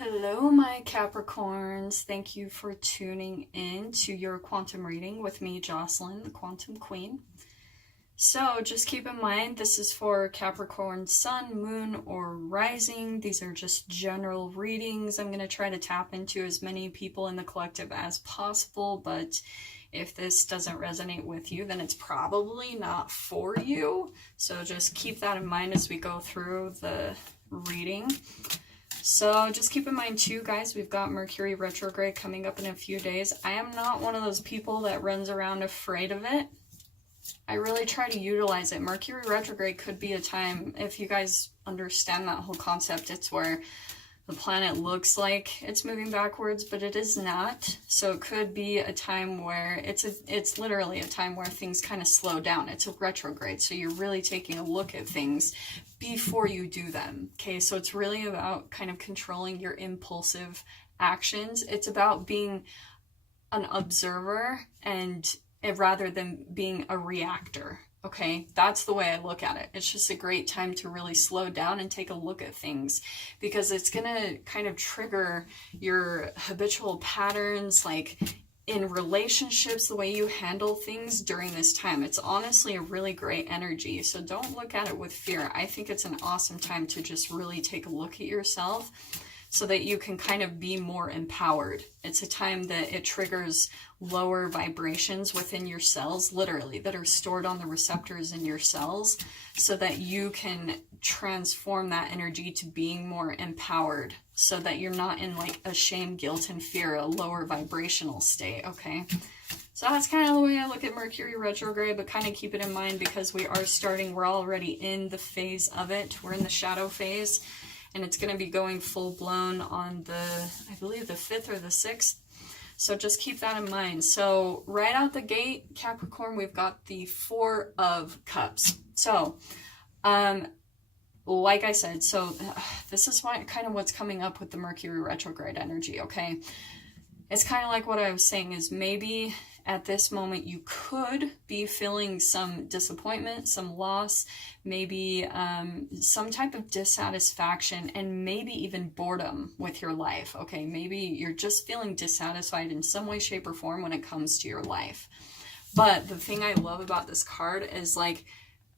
Hello, my Capricorns. Thank you for tuning in to your quantum reading with me, Jocelyn, the Quantum Queen. So just keep in mind, this is for Capricorn Sun, Moon, or Rising. These are just general readings. I'm going to try to tap into as many people in the collective as possible, but if this doesn't resonate with you, then it's probably not for you. So just keep that in mind as we go through the reading. So just keep in mind too, guys, we've got Mercury retrograde coming up in a few days. I am not one of those people that runs around afraid of it. I really try to utilize it. Mercury retrograde could be a time, if you guys understand that whole concept, it's where the planet looks like it's moving backwards, but it is not. So it could be a time where it's literally a time where things kind of slow down. It's a retrograde, so you're really taking a look at things before you do them. Okay, so it's really about kind of controlling your impulsive actions. It's about being an observer and rather than being a reactor. Okay, that's the way I look at it. It's just a great time to really slow down and take a look at things, because it's gonna kind of trigger your habitual patterns, like in relationships, the way you handle things during this time. It's honestly a really great energy, so don't look at it with fear. I think it's an awesome time to just really take a look at yourself so that you can kind of be more empowered. It's a time that it triggers lower vibrations within your cells, literally, that are stored on the receptors in your cells, so that you can transform that energy to being more empowered, so that you're not in like a shame, guilt, and fear, a lower vibrational state, okay? So that's kind of the way I look at Mercury retrograde, but kind of keep it in mind because we're already in the phase of it. We're in the shadow phase, and it's going to be going full-blown on I believe the 5th or the 6th. So just keep that in mind. So right out the gate, Capricorn, we've got the 4 of Cups. So, like I said, so this is kind of what's coming up with the Mercury retrograde energy, okay? It's kind of like what I was saying is maybe at this moment you could be feeling some disappointment, some loss, maybe some type of dissatisfaction, and maybe even boredom with your life, okay? Maybe you're just feeling dissatisfied in some way, shape, or form when it comes to your life. But the thing I love about this card is, like,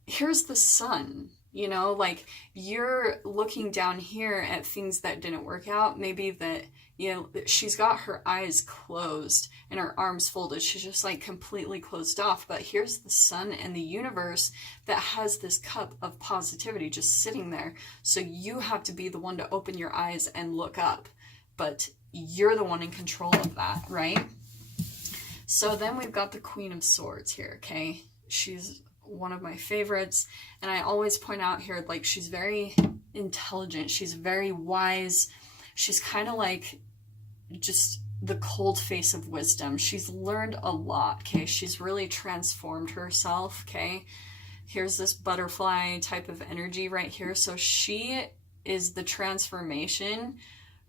here's the sun. You know, like, you're looking down here at things that didn't work out. Maybe that, you know, she's got her eyes closed and her arms folded. She's just like completely closed off. But here's the sun and the universe that has this cup of positivity just sitting there. So you have to be the one to open your eyes and look up. But you're the one in control of that, right? So then we've got the Queen of Swords here, okay? She's one of my favorites, and I always point out here, like, she's very intelligent, she's very wise, she's kind of like just the cold face of wisdom. She's learned a lot, okay? She's really transformed herself, okay? Here's this butterfly type of energy right here. So she is the transformation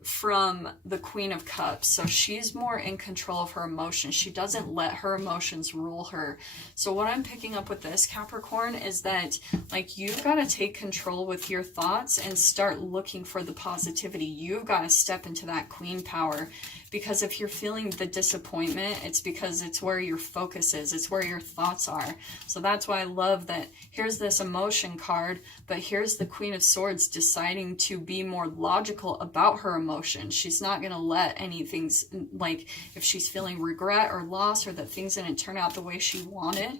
from the Queen of Cups. So she's more in control of her emotions. She doesn't let her emotions rule her. So what I'm picking up with this, Capricorn, is that, like, you've got to take control with your thoughts and start looking for the positivity. You've got to step into that queen power, because if you're feeling the disappointment, it's because it's where your focus is. It's where your thoughts are. So that's why I love that here's this emotion card, but here's the Queen of Swords deciding to be more logical about her emotions. She's not going to let anything, like, if she's feeling regret or loss or that things didn't turn out the way she wanted,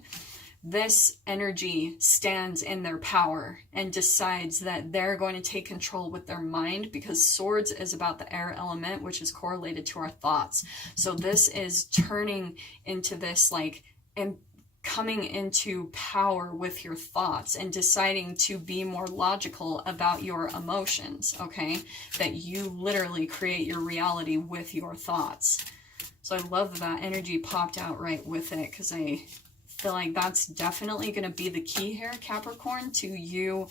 this energy stands in their power and decides that they're going to take control with their mind, because swords is about the air element, which is correlated to our thoughts. So this is turning into this, like, and coming into power with your thoughts and deciding to be more logical about your emotions, okay? That you literally create your reality with your thoughts. So I love that energy popped out right with it, because I feel like that's definitely going to be the key here, Capricorn, to you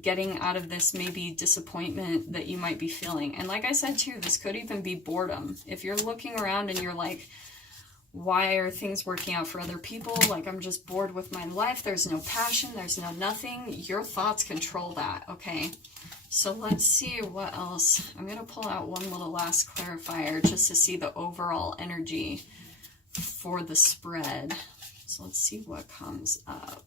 getting out of this maybe disappointment that you might be feeling. And like I said too, this could even be boredom. If you're looking around and you're like, why are things working out for other people? Like, I'm just bored with my life. There's no passion. There's no nothing. Your thoughts control that, okay? So let's see what else. I'm going to pull out one little last clarifier just to see the overall energy for the spread. So let's see what comes up.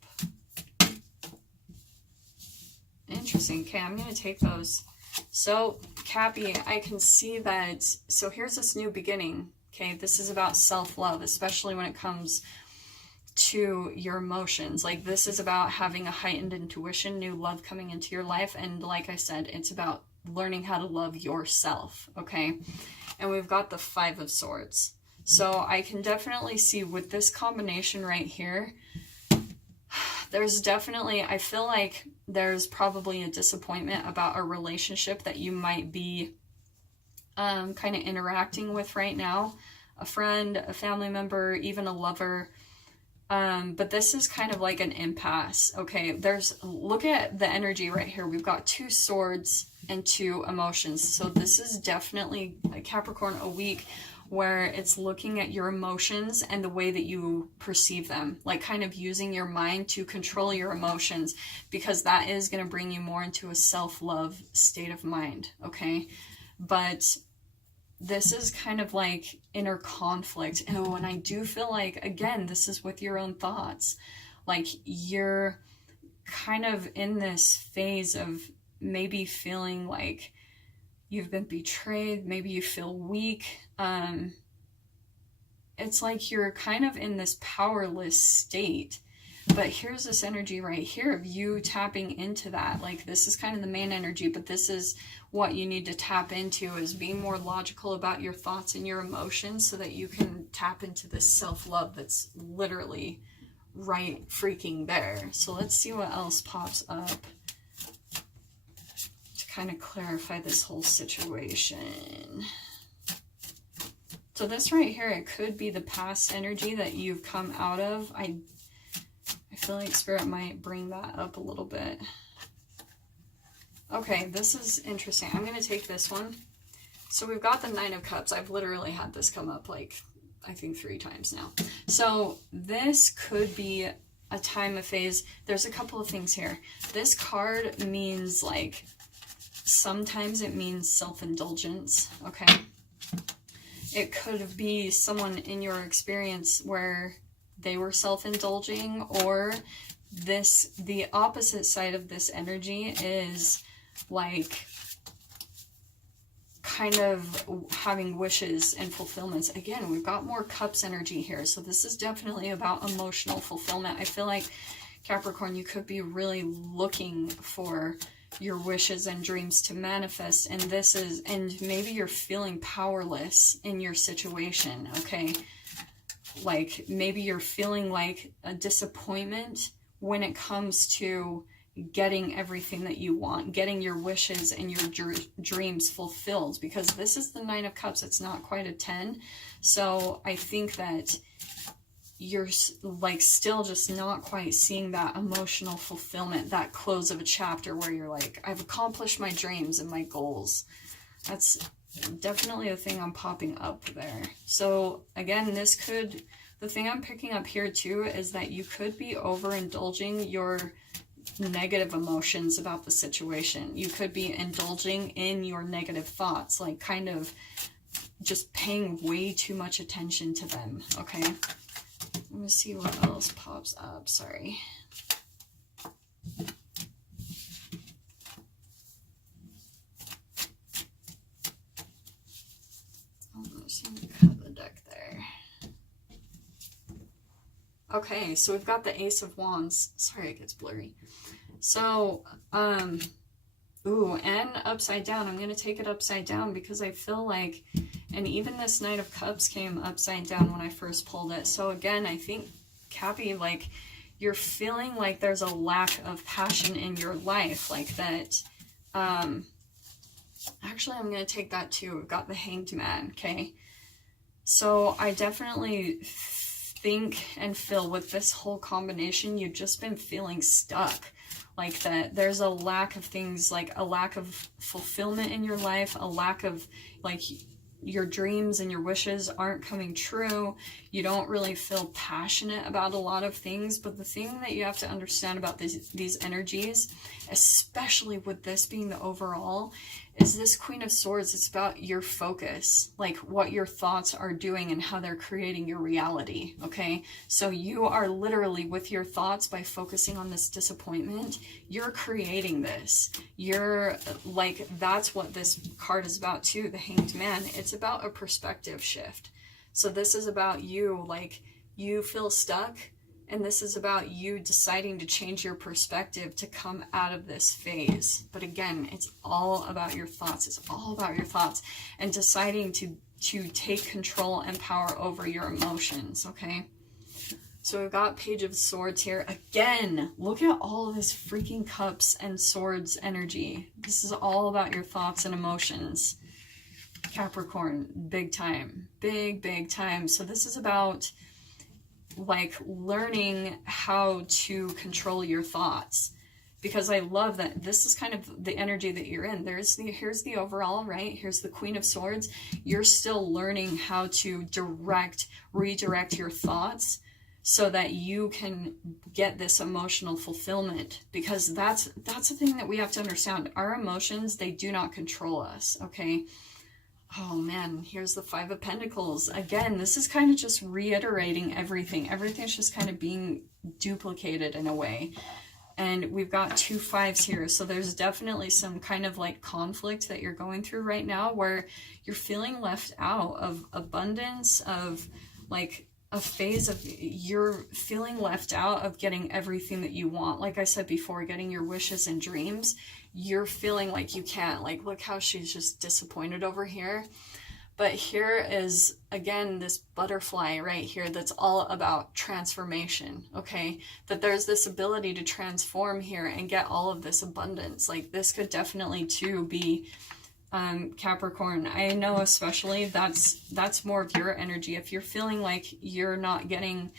Interesting. Okay, I'm going to take those. So, Cappy, I can see that. So here's this new beginning. Okay, this is about self-love, especially when it comes to your emotions. Like, this is about having a heightened intuition, new love coming into your life. And like I said, it's about learning how to love yourself. Okay, and we've got the Five of Swords. So I can definitely see with this combination right here, there's definitely, I feel like there's probably a disappointment about a relationship that you might be kind of interacting with right now. A friend, a family member, even a lover. But this is kind of like an impasse. Okay, look at the energy right here. We've got 2 swords and 2 emotions. So this is definitely a Capricorn, a week where it's looking at your emotions and the way that you perceive them, like kind of using your mind to control your emotions, because that is going to bring you more into a self-love state of mind. Okay, but this is kind of like inner conflict. Oh, and I do feel like, again, this is with your own thoughts. Like, you're kind of in this phase of maybe feeling like you've been betrayed. Maybe you feel weak. It's like you're kind of in this powerless state. But here's this energy right here of you tapping into that. Like, this is kind of the main energy, but this is what you need to tap into, is being more logical about your thoughts and your emotions so that you can tap into this self-love that's literally right freaking there. So let's see what else pops up to kind of clarify this whole situation. So this right here, it could be the past energy that you've come out of. I feel like Spirit might bring that up a little bit. Okay, this is interesting. I'm going to take this one. So we've got the Nine of Cups. I've literally had this come up like, I think 3 times now. So this could be a time, a phase. There's a couple of things here. This card means, like, sometimes it means self-indulgence, okay? It could be someone in your experience where they were self-indulging, or the opposite side of this energy is like kind of having wishes and fulfillments. Again, we've got more Cups energy here, so this is definitely about emotional fulfillment. I feel like, Capricorn, you could be really looking for your wishes and dreams to manifest, and maybe you're feeling powerless in your situation, okay? Like, maybe you're feeling like a disappointment when it comes to getting everything that you want, getting your wishes and your dreams fulfilled, because this is the Nine of Cups. It's not quite a 10. So I think that you're like still just not quite seeing that emotional fulfillment, that close of a chapter where you're like, I've accomplished my dreams and my goals. That's definitely a thing I'm popping up there. So again, the thing I'm picking up here too is that you could be overindulging your negative emotions about the situation. You could be indulging in your negative thoughts, like kind of just paying way too much attention to them, okay? Let me see what else pops up. Sorry. Cut the deck there. Okay, so we've got the Ace of Wands. Sorry, it gets blurry. So, ooh, and upside down. I'm going to take it upside down because I feel like, and even this Knight of Cups came upside down when I first pulled it. So again, I think, Cappy, like, you're feeling like there's a lack of passion in your life, like that. Actually, I'm going to take that too. We've got the Hanged Man, okay? So I definitely think and feel with this whole combination, you've just been feeling stuck. Like that there's a lack of things, like a lack of fulfillment in your life, a lack of, like, your dreams and your wishes aren't coming true. You don't really feel passionate about a lot of things. But the thing that you have to understand about these energies, especially with this being the overall, is this Queen of Swords. It's about your focus, like what your thoughts are doing and how they're creating your reality. Okay, so you are literally, with your thoughts, by focusing on this disappointment, you're creating this. You're like, that's what this card is about too, the Hanged Man. It's about a perspective shift. So this is about you, like, you feel stuck, and this is about you deciding to change your perspective to come out of this phase. But again, it's all about your thoughts. It's all about your thoughts and deciding to take control and power over your emotions, okay? So we've got Page of Swords here. Again, look at all of this freaking Cups and Swords energy. This is all about your thoughts and emotions. Capricorn, big time. Big time. So this is about, like, learning how to control your thoughts, because I love that this is kind of the energy that you're in. Here's the overall, right? Here's the Queen of Swords. You're still learning how to redirect your thoughts so that you can get this emotional fulfillment, because that's the thing that we have to understand. Our emotions, they do not control us, okay? Oh man, here's the Five of Pentacles. Again, this is kind of just reiterating everything. Everything's just kind of being duplicated in a way. And we've got 2 5s here. So there's definitely some kind of like conflict that you're going through right now, where you're feeling left out of abundance, of like a phase of you're feeling left out of getting everything that you want. Like I said before, getting your wishes and dreams. You're feeling like you can't. Like, look how she's just disappointed over here. But here is, again, this butterfly right here that's all about transformation, okay? That there's this ability to transform here and get all of this abundance. Like, this could definitely, too, be Capricorn. I know especially that's more of your energy. If you're feeling like you're not getting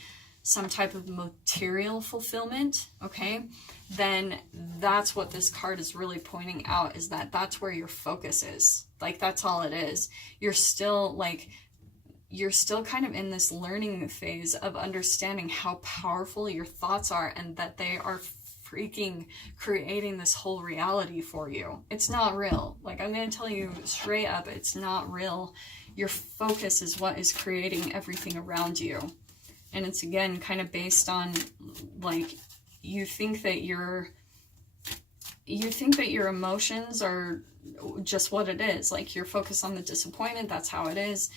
some type of material fulfillment, okay, then that's what this card is really pointing out, is that that's where your focus is. Like, that's all it is. You're still kind of in this learning phase of understanding how powerful your thoughts are, and that they are freaking creating this whole reality for you. It's not real. Like, I'm going to tell you straight up, it's not real. Your focus is what is creating everything around you. And it's, again, kind of based on, like, you think that your emotions are just what it is. Like, you're focused on the disappointment, that's how it is.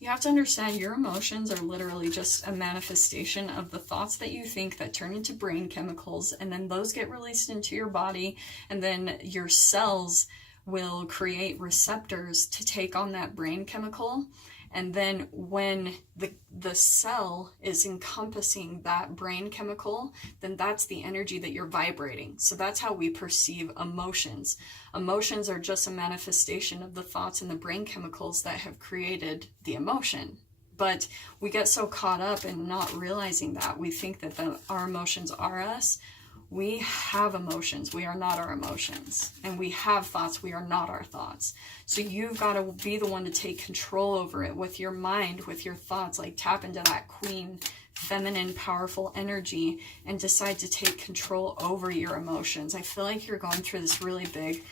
You have to understand your emotions are literally just a manifestation of the thoughts that you think that turn into brain chemicals, and then those get released into your body, and then your cells will create receptors to take on that brain chemical. And then when the cell is encompassing that brain chemical, then that's the energy that you're vibrating. So that's how we perceive emotions. Emotions are just a manifestation of the thoughts and the brain chemicals that have created the emotion. But we get so caught up in not realizing that. We think that our emotions are us. We have emotions. We are not our emotions. And we have thoughts. We are not our thoughts. So you've got to be the one to take control over it with your mind, with your thoughts. Like, tap into that queen, feminine, powerful energy and decide to take control over your emotions. I feel like you're going through this really big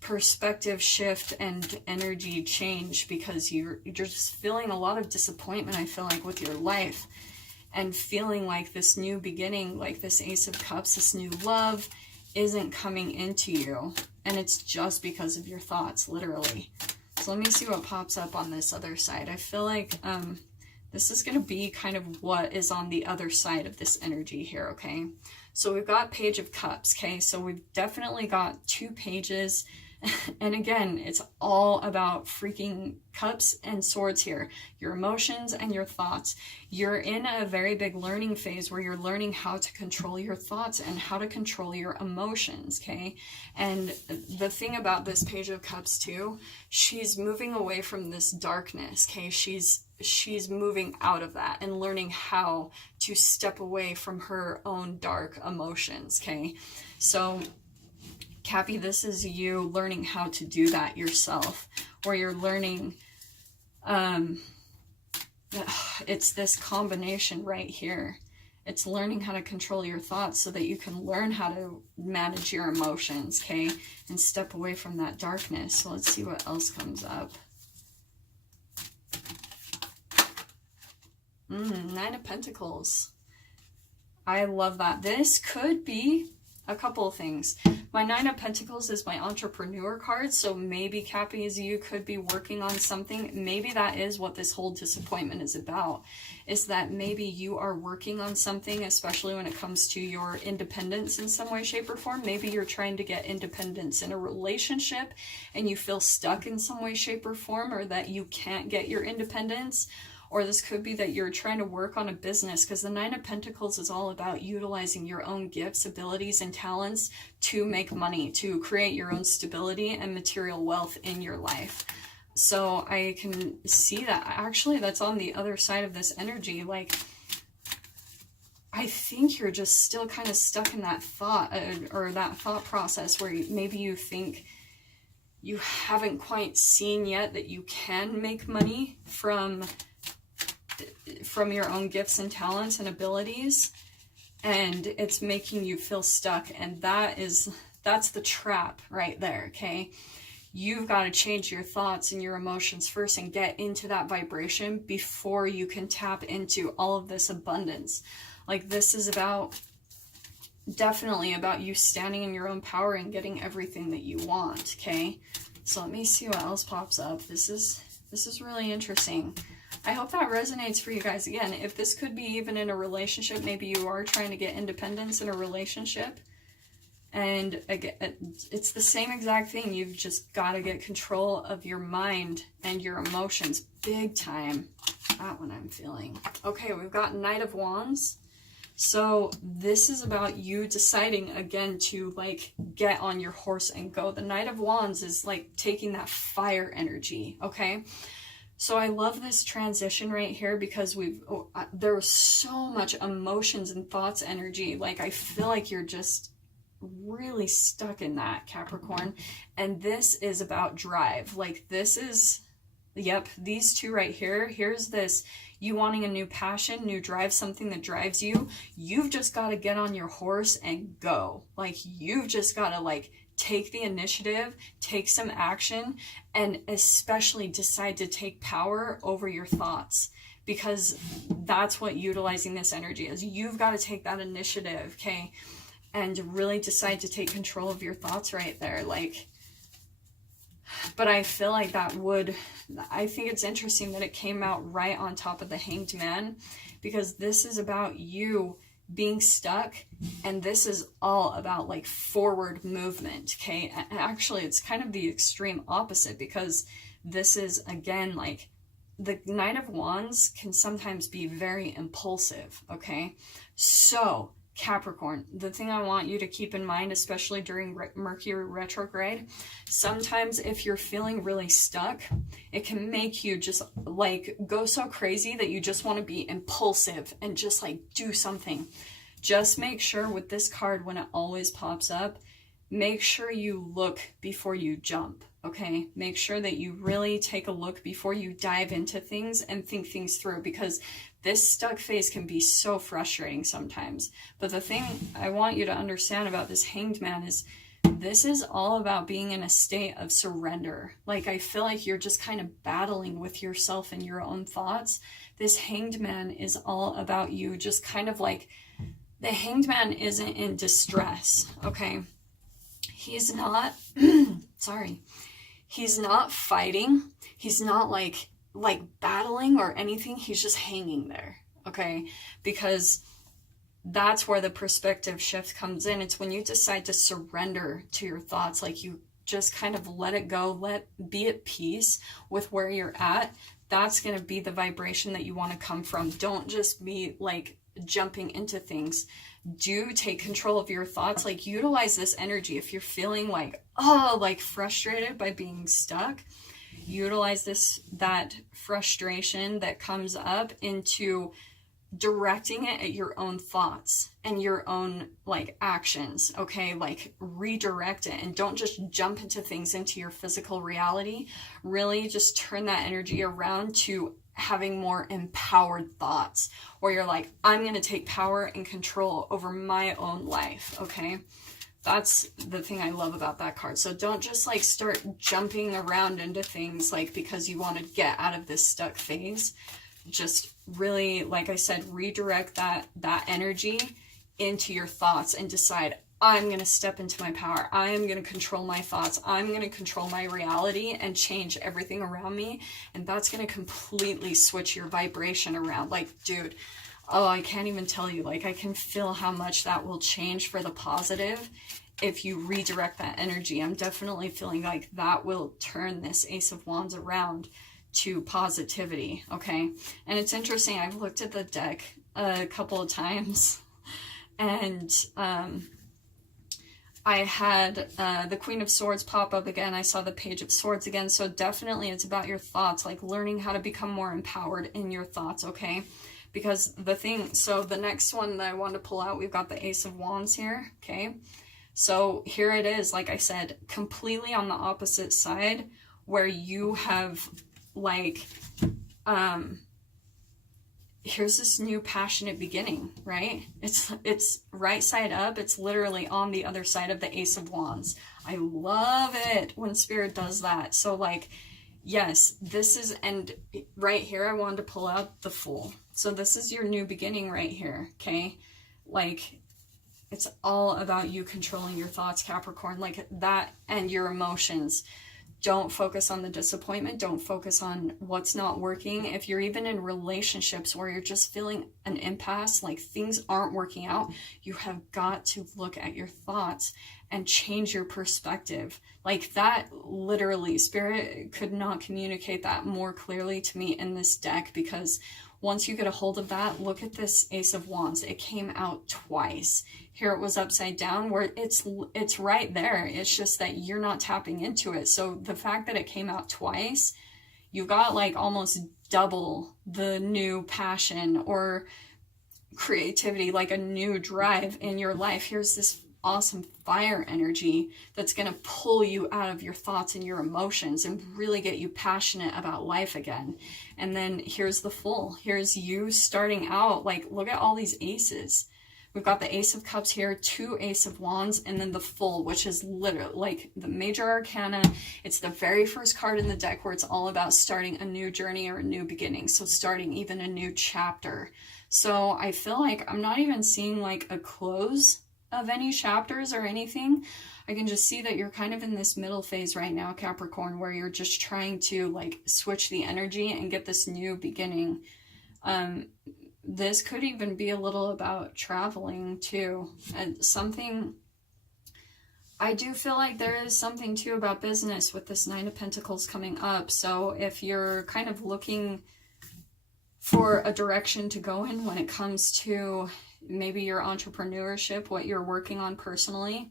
perspective shift and energy change, because you're just feeling a lot of disappointment, I feel like, with your life. And feeling like this new beginning, like this Ace of Cups, this new love isn't coming into you. And it's just because of your thoughts, literally. So let me see what pops up on this other side. I feel like this is going to be kind of what is on the other side of this energy here, okay? So we've got Page of Cups, okay? So we've definitely got 2 pages. And again, it's all about freaking cups and swords here. Your emotions and your thoughts. You're in a very big learning phase where you're learning how to control your thoughts and how to control your emotions, okay? And the thing about this Page of Cups too, she's moving away from this darkness, okay? She's moving out of that and learning how to step away from her own dark emotions, okay? So Cappy, this is you learning how to do that yourself, where you're learning It's this combination right here. It's learning how to control your thoughts so that you can learn how to manage your emotions, okay? And step away from that darkness. So let's see what else comes up. Nine of Pentacles. I love that. This could be a couple of things. My Nine of Pentacles is my entrepreneur card, so maybe, Cappies, you could be working on something. Maybe that is what this whole disappointment is about, is that maybe you are working on something, especially when it comes to your independence in some way, shape, or form. Maybe you're trying to get independence in a relationship and you feel stuck in some way, shape, or form, or that you can't get your independence. Or this could be that you're trying to work on a business, because the Nine of Pentacles is all about utilizing your own gifts, abilities, and talents to make money, to create your own stability and material wealth in your life. So I can see that. Actually, that's on the other side of this energy. Like, I think you're just still kind of stuck in that thought or that thought process where maybe you think you haven't quite seen yet that you can make money from your own gifts and talents and abilities, and it's making you feel stuck. And that's the trap right there, okay? You've got to change your thoughts and your emotions first and get into that vibration before you can tap into all of this abundance. Like, this is definitely about you standing in your own power and getting everything that you want, okay? So let me see what else pops up. This is really interesting. I hope that resonates for you guys. Again, if this could be even in a relationship, maybe you are trying to get independence in a relationship. And again, it's the same exact thing. You've just got to get control of your mind and your emotions big time. That one I'm feeling. Okay, we've got Knight of Wands. So this is about you deciding again to like get on your horse and go. The Knight of Wands is like taking that fire energy, okay? So I love this transition right here because there was so much emotions and thoughts energy. Like, I feel like you're just really stuck in that, Capricorn. And this is about drive. Like, this is, yep, these two right here. Here's this, you wanting a new passion, new drive, something that drives you. You've just got to get on your horse and go. Like, you've just got to like take the initiative, take some action, and especially decide to take power over your thoughts, because that's what utilizing this energy is. You've got to take that initiative, okay, and really decide to take control of your thoughts right there. Like, but I feel like I think it's interesting that it came out right on top of the Hanged Man, because this is about you being stuck, and this is all about like forward movement, okay? Actually, it's kind of the extreme opposite, because this is, again, like, the Knight of Wands can sometimes be very impulsive, okay? So Capricorn, the thing I want you to keep in mind, especially during Mercury retrograde, sometimes if you're feeling really stuck, it can make you just like go so crazy that you just want to be impulsive and just like do something. Just make sure with this card, when it always pops up, make sure you look before you jump, okay? Make sure that you really take a look before you dive into things and think things through, because this stuck phase can be so frustrating sometimes. But the thing I want you to understand about this Hanged Man is this is all about being in a state of surrender. Like, I feel like you're just kind of battling with yourself and your own thoughts. This Hanged Man is all about you just kind of like, the Hanged Man isn't in distress, okay? He's not, sorry, he's not fighting. He's not like battling or anything. He's just hanging there, okay? Because that's where the perspective shift comes in. It's when you decide to surrender to your thoughts, like you just kind of let it go, be at peace with where you're at. That's going to be the vibration that you want to come from. Don't just be like jumping into things. Do take control of your thoughts. Like, utilize this energy. If you're feeling like, oh, like frustrated by being stuck, utilize that frustration that comes up into directing it at your own thoughts and your own like actions, okay? Like redirect it, and don't just jump into things into your physical reality. Really just turn that energy around to having more empowered thoughts, where you're like, I'm going to take power and control over my own life, okay? That's the thing I love about that card. So don't just like start jumping around into things like because you want to get out of this stuck phase. Just really, like I said, redirect that energy into your thoughts and decide, I'm going to step into my power. I am going to control my thoughts. I'm going to control my reality and change everything around me. And that's going to completely switch your vibration around. Like, dude, oh, I can't even tell you. Like, I can feel how much that will change for the positive if you redirect that energy. I'm definitely feeling like that will turn this Ace of Wands around to positivity, okay? And it's interesting, I've looked at the deck a couple of times, and I had the Queen of Swords pop up again. I saw the Page of Swords again. So definitely it's about your thoughts, like learning how to become more empowered in your thoughts, okay? Because the thing, so the next one that I wanted to pull out, we've got the Ace of Wands here, okay? So here it is, like I said, completely on the opposite side, where you have like, here's this new passionate beginning, right? It's right side up. It's literally on the other side of the Ace of Wands. I love it when Spirit does that. So like, yes, this is, and right here, I wanted to pull out the Fool. So this is your new beginning right here, okay? Like, it's all about you controlling your thoughts, Capricorn, like that, and your emotions. Don't focus on the disappointment. Don't focus on what's not working. If you're even in relationships where you're just feeling an impasse, like things aren't working out, you have got to look at your thoughts and change your perspective. Like that, literally, Spirit could not communicate that more clearly to me in this deck, because once you get a hold of that, look at this Ace of Wands. It came out twice. Here it was upside down, where it's right there. It's just that you're not tapping into it. So the fact that it came out twice, you got like almost double the new passion or creativity, like a new drive in your life. Here's this awesome fire energy that's going to pull you out of your thoughts and your emotions and really get you passionate about life again. And then here's the Fool. Here's you starting out, like, look at all these aces. We've got the Ace of Cups here, 2 Ace of Wands, and then the Fool, which is literally like the major arcana. It's the very first card in the deck where it's all about starting a new journey or a new beginning. So starting even a new chapter. So I feel like I'm not even seeing like a close of any chapters or anything. I can just see that you're kind of in this middle phase right now, Capricorn, where you're just trying to like switch the energy and get this new beginning. This could even be a little about traveling too. And something, I do feel like there is something too about business with this 9 of Pentacles coming up. So if you're kind of looking for a direction to go in when it comes to maybe your entrepreneurship, what you're working on personally,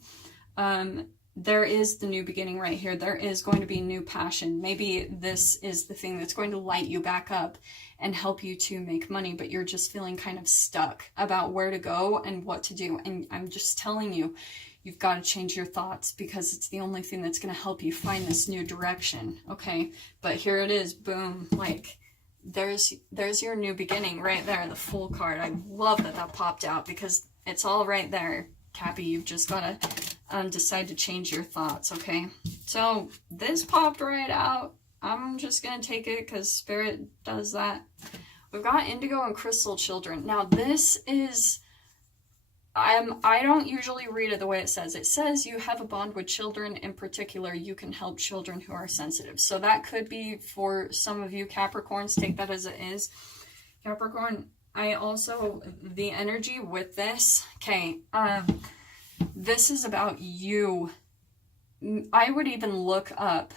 there is the new beginning right here. There is going to be new passion. Maybe this is the thing that's going to light you back up and help you to make money, but you're just feeling kind of stuck about where to go and what to do. And I'm just telling you, you've got to change your thoughts, because it's the only thing that's going to help you find this new direction. Okay. But here it is. Boom. Like, there's your new beginning right there, the Fool card. I love that that popped out, because it's all right there, Cappy. You've just got to decide to change your thoughts, okay? So this popped right out. I'm just going to take it because Spirit does that. We've got Indigo and Crystal Children. Now this is, I don't usually read it the way it says. It says you have a bond with children. In particular, you can help children who are sensitive. So that could be for some of you Capricorns. Take that as it is. Capricorn, I also, the energy with this, okay, this is about you. I would even look up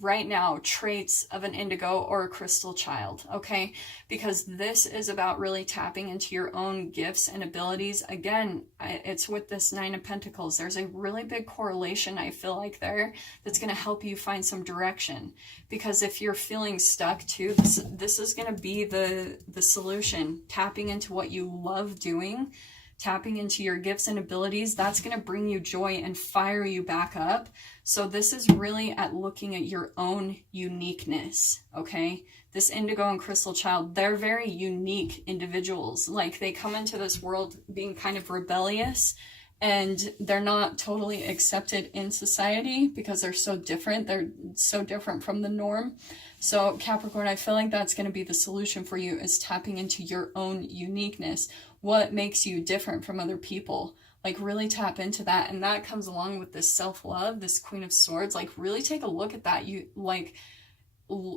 right now traits of an indigo or a crystal child, okay? Because this is about really tapping into your own gifts and abilities. Again, it's with this Nine of Pentacles. There's a really big correlation, I feel like, there that's going to help you find some direction. Because if you're feeling stuck too, this is going to be the solution. Tapping into what you love doing, tapping into your gifts and abilities, that's going to bring you joy and fire you back up. So this is really at looking at your own uniqueness, okay? This indigo and crystal child, they're very unique individuals. Like, they come into this world being kind of rebellious, and they're not totally accepted in society because they're so different. They're so different from the norm. So Capricorn, I feel like that's going to be the solution for you, is tapping into your own uniqueness. What makes you different from other people? Like, really tap into that. And that comes along with this self-love, this Queen of Swords. Like, really take a look at that. You, like,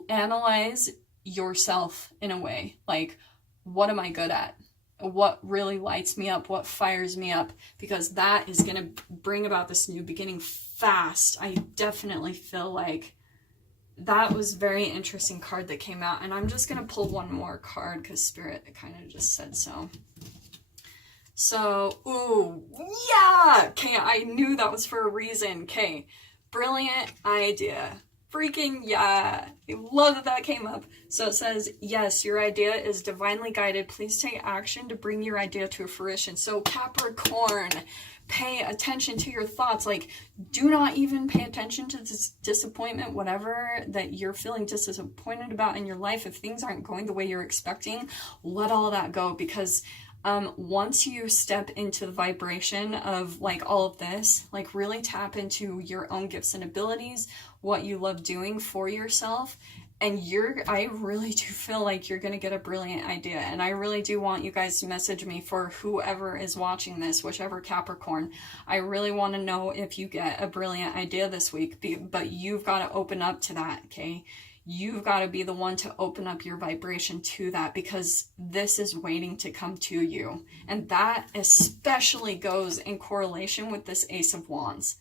analyze yourself in a way. Like, what am I good at? What really lights me up? What fires me up? Because that is going to bring about this new beginning fast. I definitely feel like that was a very interesting card that came out. And I'm just going to pull one more card because Spirit kind of just said so. So, ooh, yeah! Okay, I knew that was for a reason. Okay, brilliant idea. Freaking yeah. I love that that came up. So it says, yes, your idea is divinely guided. Please take action to bring your idea to fruition. So Capricorn, pay attention to your thoughts. Like, do not even pay attention to this disappointment, whatever that you're feeling disappointed about in your life. If things aren't going the way you're expecting, let all of that go. Because once you step into the vibration of like all of this, like really tap into your own gifts and abilities, what you love doing for yourself, and I really do feel like you're going to get a brilliant idea. And I really do want you guys to message me, for whoever is watching this, whichever Capricorn. I really want to know if you get a brilliant idea this week, but you've got to open up to that, okay? You've got to be the one to open up your vibration to that, because this is waiting to come to you. And that especially goes in correlation with this Ace of Wands.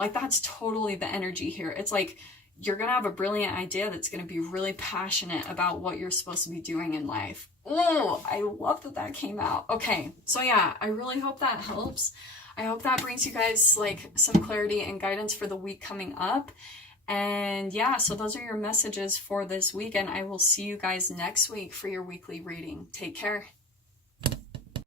Like, that's totally the energy here. It's like you're going to have a brilliant idea that's going to be really passionate about what you're supposed to be doing in life. Oh, I love that that came out. Okay, so yeah, I really hope that helps. I hope that brings you guys like some clarity and guidance for the week coming up. And yeah, so those are your messages for this week, and I will see you guys next week for your weekly reading. Take care.